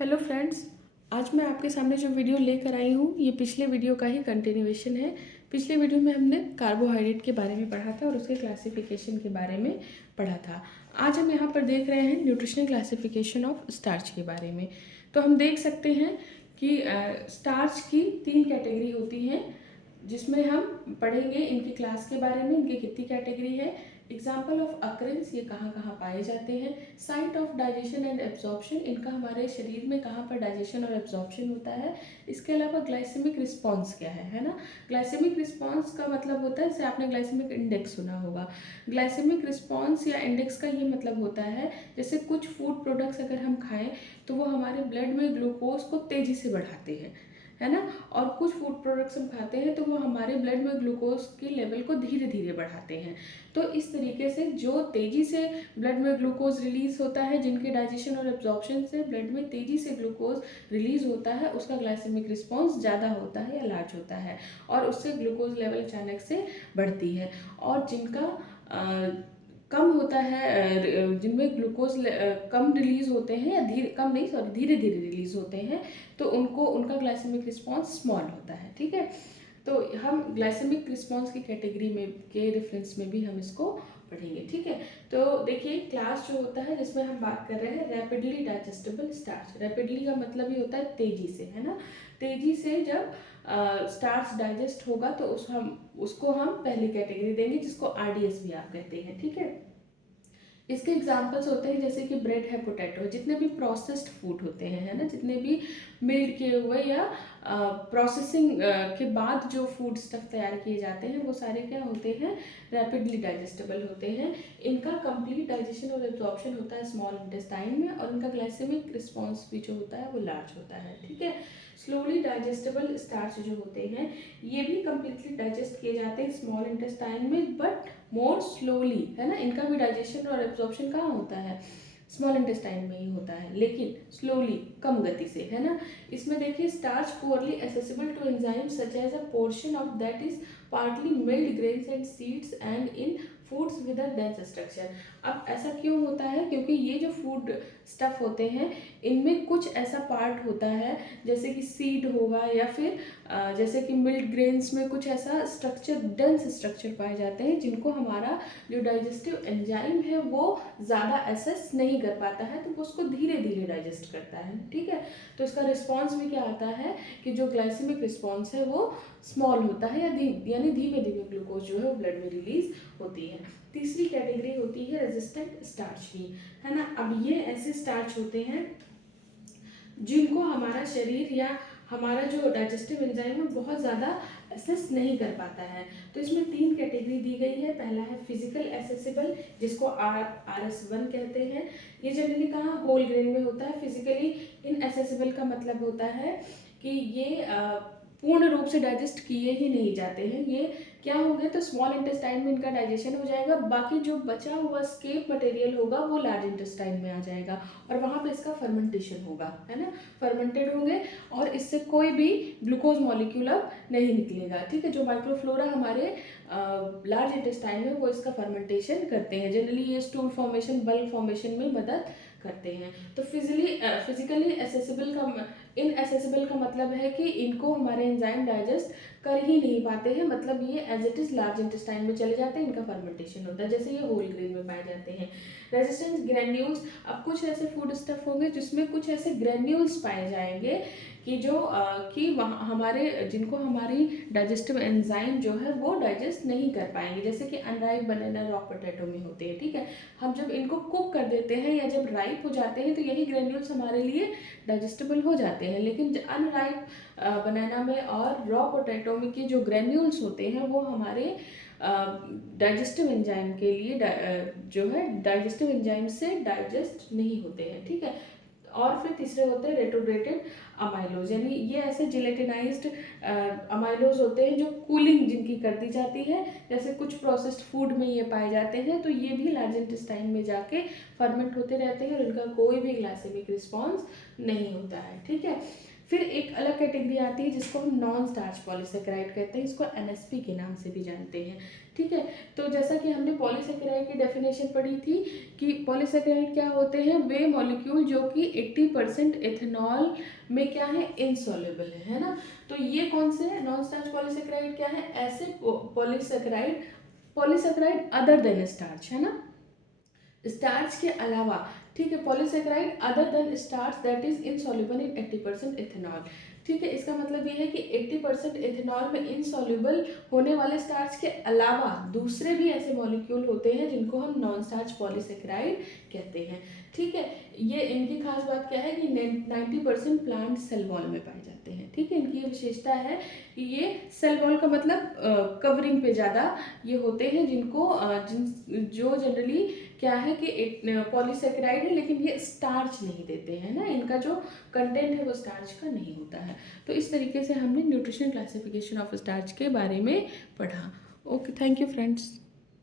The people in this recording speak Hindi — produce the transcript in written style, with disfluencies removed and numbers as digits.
Hello friends. आज मैं आपके सामने जो वीडियो लेकर आई हूँ ये पिछले वीडियो का ही कंटिन्यूएशन है। पिछले वीडियो में हमने कार्बोहाइड्रेट के बारे में पढ़ा था और उसके क्लासिफिकेशन के बारे में पढ़ा था। आज हम यहाँ पर देख रहे हैं न्यूट्रिशनल क्लासिफिकेशन ऑफ स्टार्च के बारे में। तो हम देख सकते हैं कि स्टार्च की 3 कैटेगरी होती हैं, जिसमें हम पढ़ेंगे इनकी क्लास के बारे में, इनकी कितनी कैटेगरी है, एग्जाम्पल ऑफ अकरेंस ये कहाँ कहाँ पाए जाते हैं, site of digestion and absorption इनका हमारे शरीर में कहाँ पर डाइजेशन और एब्जॉर्प्शन होता है। इसके अलावा ग्लाइसेमिक रिस्पॉन्स क्या है ना। ग्लाइसेमिक रिस्पॉन्स का मतलब होता है, जैसे आपने ग्लाइसेमिक इंडेक्स सुना होगा। ग्लाइसेमिक रिस्पॉन्स या इंडेक्स का ये मतलब होता है, जैसे कुछ फूड प्रोडक्ट्स अगर हम खाएं तो वो हमारे ब्लड में ग्लूकोज को तेज़ी से बढ़ाते हैं, है ना। और कुछ फूड प्रोडक्ट्स हम खाते हैं तो वो हमारे ब्लड में ग्लूकोज के लेवल को धीरे धीरे बढ़ाते हैं। तो इस तरीके से जो तेज़ी से ब्लड में ग्लूकोज रिलीज होता है, जिनके डाइजेशन और एब्जॉर्प्शन से ब्लड में तेज़ी से ग्लूकोज रिलीज होता है, उसका ग्लाइसेमिक रिस्पॉन्स ज़्यादा होता है या लार्ज होता है और उससे ग्लूकोज लेवल अचानक से बढ़ती है। और जिनका कम होता है, जिनमें ग्लूकोज कम रिलीज होते हैं या कम नहीं, सॉरी, धीरे धीरे रिलीज होते हैं, तो उनका ग्लाइसेमिक रिस्पॉन्स स्मॉल होता है। ठीक है, तो हम ग्लाइसेमिक रिस्पॉन्स की कैटेगरी में के रेफरेंस में भी हम इसको पढ़ेंगे। ठीक है, तो देखिए क्लास जो होता है जिसमें हम बात कर रहे हैं रैपिडली डाइजेस्टेबल स्टार्च। रैपिडली का मतलब ये होता है तेजी से, है ना। तेजी से जब स्टार्च डाइजेस्ट होगा तो उसको हम पहली कैटेगरी देंगे, जिसको आरडीएस भी आप कहते हैं। ठीक है, इसके एग्जाम्पल्स होते हैं जैसे कि ब्रेड है, पोटैटो, जितने भी प्रोसेस्ड फूड होते हैं, है ना, जितने भी मिल्ड किए हुए या प्रोसेसिंग के बाद जो फूड स्टफ तैयार किए जाते हैं वो सारे क्या होते हैं, रैपिडली डाइजेस्टेबल होते हैं। इनका कंप्लीट डाइजेशन और एब्जॉर्प्शन होता है स्मॉल इंटेस्टाइन में और इनका ग्लाइसेमिक रिस्पॉन्स भी जो होता है वो लार्ज होता है। ठीक है, स्लोली डाइजेस्टेबल स्टार्च जो होते हैं ये भी कम्प्लीटली डाइजेस्ट किए जाते हैं स्मॉल इंटेस्टाइन में, बट मोर स्लोली, है ना। इनका भी डाइजेशन और एब्जॉर्प्शन कहाँ होता है, स्मॉल इंटेस्टाइन में ही होता है, लेकिन स्लोली, कम गति से, है ना। इसमें देखिए starch poorly accessible to enzyme such as a portion of that is partly milled grains and seeds and in foods with a dense structure. अब ऐसा क्यों होता है, क्योंकि ये जो फूड स्टफ होते हैं इनमें कुछ ऐसा पार्ट होता है जैसे कि सीड होगा या फिर जैसे कि मिल्ड ग्रेन्स में कुछ ऐसा स्ट्रक्चर, डेंस स्ट्रक्चर पाए जाते हैं जिनको हमारा जो डाइजेस्टिव एंजाइम है वो ज़्यादा एसेस नहीं कर पाता है, तो वो उसको धीरे धीरे डाइजेस्ट करता है। ठीक है, तो इसका रिस्पॉन्स भी क्या आता है कि जो ग्लाइसेमिक रिस्पॉन्स है वो स्मॉल होता है यानी धीमे धीमे ग्लूकोज जो है वो ब्लड में रिलीज होती है। तीसरी कैटेगरी होती है रेजिस्टेंट स्टार्च की, है ना। अब ये ऐसे स्टार्च होते हैं जिनको हमारा शरीर या हमारा जो डाइजेस्टिव एंजाइम है बहुत ज़्यादा एसेस नहीं कर पाता है। तो इसमें 3 कैटेगरी दी गई है। पहला है फिजिकल एसेसिबल, जिसको RS1 कहते हैं। ये जनरली कहाँ, होल ग्रेन में होता है। फिजिकली इनएसेसिबल का मतलब होता है कि ये पूर्ण रूप से डाइजेस्ट किए ही नहीं जाते हैं। ये क्या होंगे, तो स्मॉल इंटेस्टाइन में इनका डाइजेशन हो जाएगा, बाकी जो बचा हुआ स्केप मटेरियल होगा वो लार्ज इंटेस्टाइन में आ जाएगा और वहाँ पे इसका फर्मेंटेशन होगा, है ना। फर्मेंटेड होंगे और इससे कोई भी ग्लूकोज मॉलिक्यूल अब नहीं निकलेगा। ठीक है, जो माइक्रोफ्लोरा हमारे लार्ज इंटेस्टाइन में वो इसका फर्मेंटेशन करते हैं। जनरली ये स्टूल फॉर्मेशन, बल्क फॉर्मेशन में मदद करते हैं। तो फिजिकली एसेसिबल का, इनएसेसिबल का मतलब है कि इनको हमारे एंजाइम डाइजेस्ट कर ही नहीं पाते हैं, मतलब ये as it is large intestine में चले जाते हैं, इनका फर्मेंटेशन होता है, जैसे ये होल ग्रेन में पाए जाते हैं। रेजिस्टेंस ग्रेन्यूल्स, अब कुछ ऐसे फूड स्टफ होंगे जिसमें कुछ ऐसे ग्रेन्यूल्स पाए जाएंगे कि जो कि वहाँ हमारे, जिनको हमारी डाइजेस्टिव एंजाइम जो है वो डाइजेस्ट नहीं कर पाएंगे, जैसे कि अनराइप बनाना रॉ पोटैटो में होते हैं। ठीक है, हम जब इनको कुक कर देते हैं या जब राइप हो जाते हैं तो यही ग्रेन्यूल्स हमारे लिए डाइजेस्टेबल हो जाते हैं, लेकिन अनराइप बनाना में और रॉ पोटैटो में के जो ग्रेन्यूल्स होते हैं वो हमारे डाइजेस्टिव एंजाइम के लिए जो है डाइजेस्टिव एंजाइम से डाइजेस्ट नहीं होते हैं। ठीक है, और फिर तीसरे होते हैं रेट्रोग्रेटेड अमाइलोज, यानी ये ऐसे जिलेटिनाइज्ड अमाइलोज होते हैं जो कूलिंग जिनकी कर दी जाती है, जैसे कुछ प्रोसेस्ड फूड में ये पाए जाते हैं, तो ये भी लार्ज इंटेस्टाइन में जाके फर्मेंट होते रहते हैं और इनका कोई भी ग्लाइसेमिक रिस्पॉन्स नहीं होता है। ठीक है, फिर एक अलग कैटेगरी आती है जिसको हम नॉन स्टार्च पॉलीसेकेराइड कहते हैं, इसको NSP के नाम से भी जानते हैं। ठीक है। तो जैसा कि हमने पॉलीसेकेराइड की डेफिनेशन पढ़ी थी कि पॉलीसेकेराइड क्या होते हैं, वे मॉलिक्यूल जो कि 80% एथेनॉल में क्या है, इनसॉल्युबल है ना। तो ये कौन से है, नॉन स्टार्च पॉलीसेकेराइड क्या है, ऐसे polysaccharide, polysaccharide other than starch है ना, स्टार्च के अलावा, ठीक है, polysaccharide other than starch that is insoluble in 80% ethanol. ठीक है, इसका मतलब ये है कि 80% एथेनॉल में इनसॉल्युबल होने वाले स्टार्च के अलावा दूसरे भी ऐसे मॉलिक्यूल होते हैं जिनको हम नॉन स्टार्च पॉलीसेकेराइड कहते हैं। ठीक है, ये इनकी खास बात क्या है कि 90% प्लांट सेल वॉल में पाए जाते हैं। ठीक है, इनकी ये विशेषता है कि ये सेल वॉल का मतलब कवरिंग पे ज़्यादा ये होते हैं, जिनको जो जनरली क्या है कि पॉलीसेकेराइड है लेकिन ये स्टार्च नहीं देते हैं ना, इनका जो कंटेंट है वो स्टार्च का नहीं होता है। तो इस तरीके से हमने न्यूट्रिशन क्लासिफिकेशन ऑफ स्टार्च के बारे में पढ़ा। Okay, thank you friends.